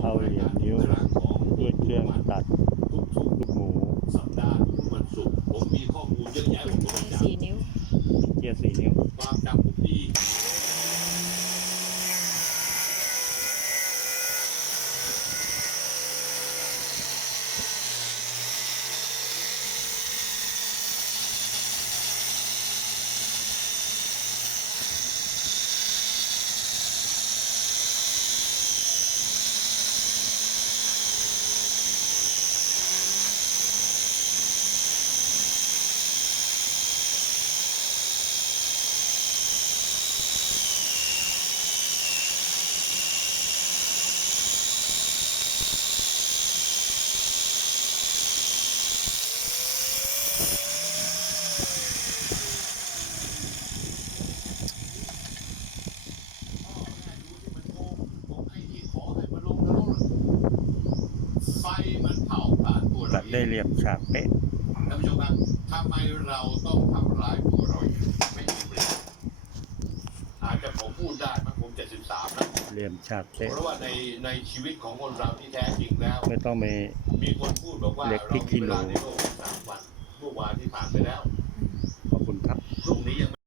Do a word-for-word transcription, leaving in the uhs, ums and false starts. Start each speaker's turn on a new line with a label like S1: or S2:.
S1: เข้าเหลี่ยมนิ้วด้วยเครื่องตัดลูกหมู
S2: สัปดาห์ทุกวันศุกร์ผมมีข้อมูลเยอะแยะผมต้องจ
S3: สี่นิ้ว
S1: เกียร์สี่นิ้ว
S2: ำความจำผมดีไฟมันเผาผลาญตัว
S1: ตั
S2: เรา
S1: ด
S2: เอ
S1: ได้
S2: ง
S1: เหลี่ยมฉากเป๊ะ
S2: ท่านผู้ชมครับทำไมเราต้องทำร้ายตัวเราเองไม่มีประโยชน์อาจจะผมพูดได้มั้งผมเจ็ดสิบสามแล้ว
S1: เหลี่ยมฉากเป๊ะ
S2: เพราะว่าในในชีวิตของคนเราที่แท้จริงแล้ว
S1: ไม่ต้องมี
S2: มีคนพูดบอกว่า
S1: เหล็ก
S2: เรา
S1: พริกขี้
S2: มีเว
S1: หนู
S2: ลาในโลกสามวันเมื่อวานที่ผ่านไปแล้ว
S1: ขอบคุณครับ
S2: พรุ่งนี้ยัง